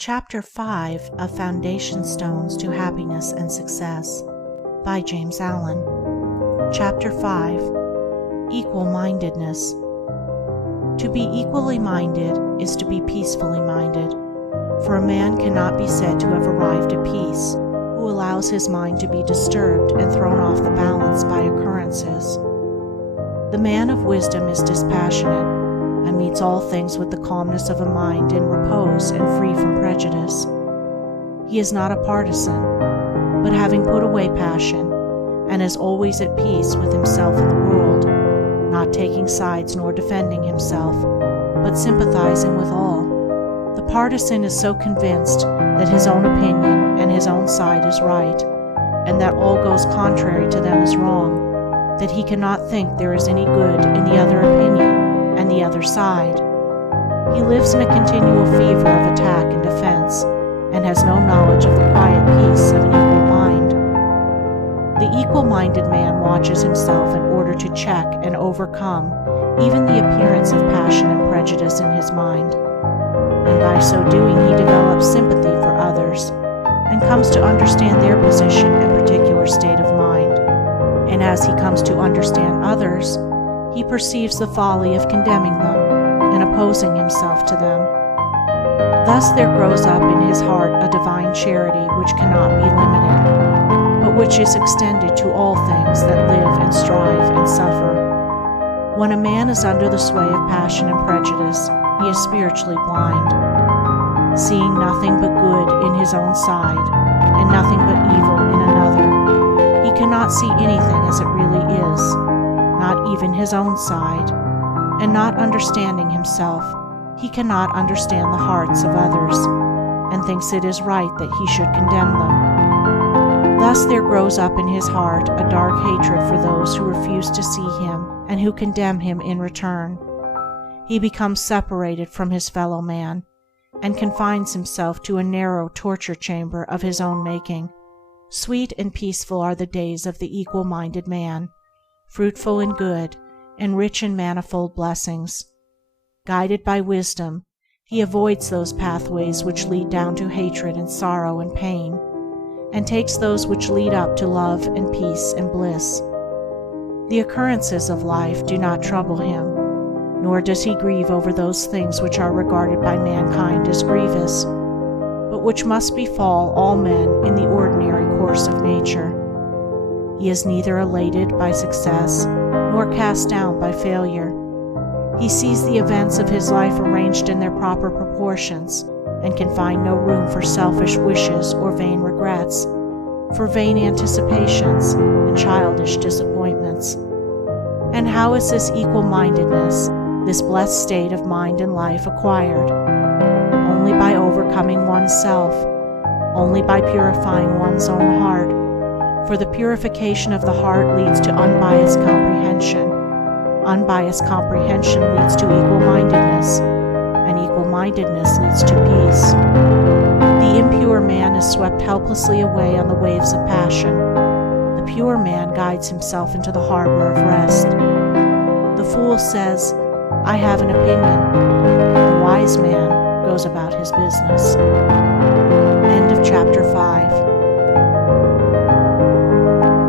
Chapter 5 of Foundation Stones to Happiness and Success by James Allen. Chapter 5 Equal Mindedness. To be equally minded is to be peacefully minded, for a man cannot be said to have arrived at peace who allows his mind to be disturbed and thrown off the balance by occurrences. The man of wisdom is dispassionate, and meets all things with the calmness of a mind in repose and free from prejudice. He is not a partisan, but having put away passion, and is always at peace with himself and the world, not taking sides nor defending himself, but sympathizing with all. The partisan is so convinced that his own opinion and his own side is right, and that all goes contrary to them is wrong, that he cannot think there is any good in the other opinion and the other side. He lives in a continual fever of attack and defense, and has no knowledge of the quiet peace of an equal mind. The equal-minded man watches himself in order to check and overcome even the appearance of passion and prejudice in his mind, and by so doing he develops sympathy for others, and comes to understand their position and particular state of mind, and as he comes to understand others, he perceives the folly of condemning them and opposing himself to them. Thus there grows up in his heart a divine charity which cannot be limited, but which is extended to all things that live and strive and suffer. When a man is under the sway of passion and prejudice, he is spiritually blind, seeing nothing but good in his own side and nothing but evil in another. He cannot see anything as it really is, not even his own side, and not understanding himself, he cannot understand the hearts of others, and thinks it is right that he should condemn them. Thus there grows up in his heart a dark hatred for those who refuse to see him and who condemn him in return. He becomes separated from his fellow man, and confines himself to a narrow torture chamber of his own making. Sweet and peaceful are the days of the equal-minded man, fruitful in good, and rich in manifold blessings. Guided by wisdom, he avoids those pathways which lead down to hatred and sorrow and pain, and takes those which lead up to love and peace and bliss. The occurrences of life do not trouble him, nor does he grieve over those things which are regarded by mankind as grievous, but which must befall all men in the ordinary course of nature. He is neither elated by success nor cast down by failure. He sees the events of his life arranged in their proper proportions, and can find no room for selfish wishes or vain regrets, for vain anticipations and childish disappointments. And how is this equal-mindedness, this blessed state of mind and life acquired? Only by overcoming oneself, only by purifying one's own heart. For the purification of the heart leads to unbiased comprehension. Unbiased comprehension leads to equal-mindedness, and equal-mindedness leads to peace. The impure man is swept helplessly away on the waves of passion. The pure man guides himself into the harbor of rest. The fool says, "I have an opinion." The wise man goes about his business. End of chapter 5.